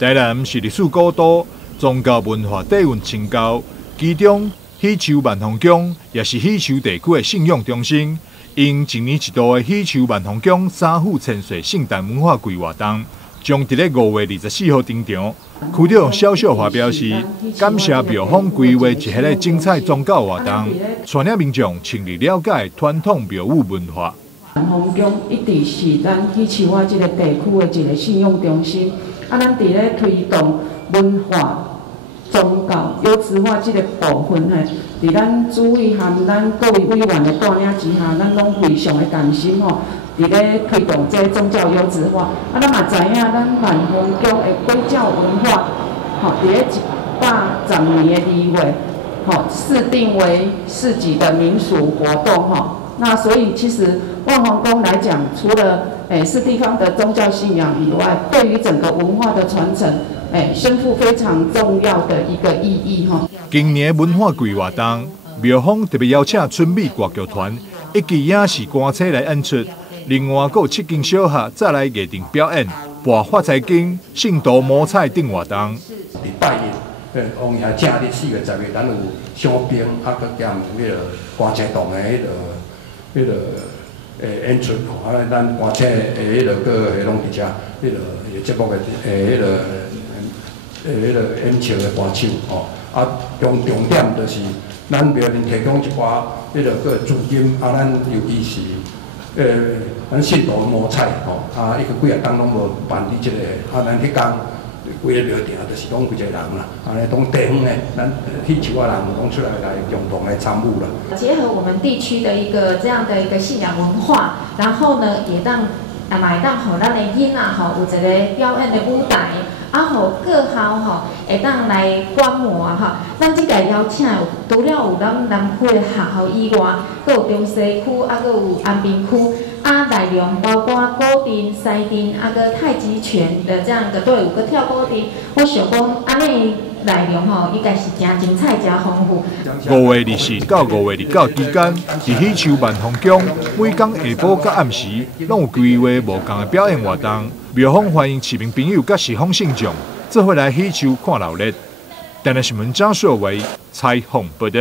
台南是历史古都，宗教文化底蕴清高，其中喜洲万丰宫也是喜洲地区的信仰中心。因一年一度的喜洲万丰宫三府千岁圣诞文化季活动，将伫咧5月24号登场。区长萧秀华表示，感谢庙方规划一系列精彩宗教活动，带领民众深入了解传统庙宇文化。万丰宫一直是咱喜洲啊这个地区的一个信仰中心，啊，咱伫咧推动文化、宗教、优质化这个部分嘿，伫咱主委含咱各位委员的带领之下，咱拢非常的甘心吼。伫咧推动这宗教优质化，啊，咱嘛知影咱万丰宫的归教文化，吼，伫咧110年的2月，吼，设定为市级的民俗活动吼。那所以其实万丰宫来讲，除了是地方的宗教信仰以外，对于整个文化的传承，身负非常重要的一个意义哈。今年文化季活动，庙方特别邀请春美歌剧团以及影视歌车来演出。另外，还有7间小学再来艺定表演、博发财经、信徒摸彩等活动。礼拜日，王爷正日4月10日，咱有香槟，啊，佮兼迄个歌车堂的迄个演出，啊，咱歌车迄个个拢伫遮，迄个节目的迄个演唱的歌手，吼，啊，重点就是咱庙面提供一寡迄个个资金，啊，咱尤其是咱信徒摸彩，吼，啊，伊个几啊工拢无办理即个，啊，咱迄工规个庙埕就是拢几个人啦，安尼拢地方的，咱喜洲啊人拢出来共同来参与啦。结合我们地区的一个这样的一个信仰文化，然后呢，也让会当互咱的囡仔吼有一个表演的舞台。啊，互各校吼会当来观摩吼，咱即个邀请除了有咱南区的学校以外，阁有中西区，啊，阁有安平区，啊，内容包括古镇、西镇，啊，阁太极拳的这样一个队伍，阁跳高镇。我想讲，安尼内容吼，应该是真精彩、真丰富。5月24到5月29之间，伫喜洲万丰宫，每天下晡甲暗时，拢有规划无同的表演活动。庙方欢迎市民朋友甲四方信众做伙来喜洲看热闹。台南新闻张硕维采访报道。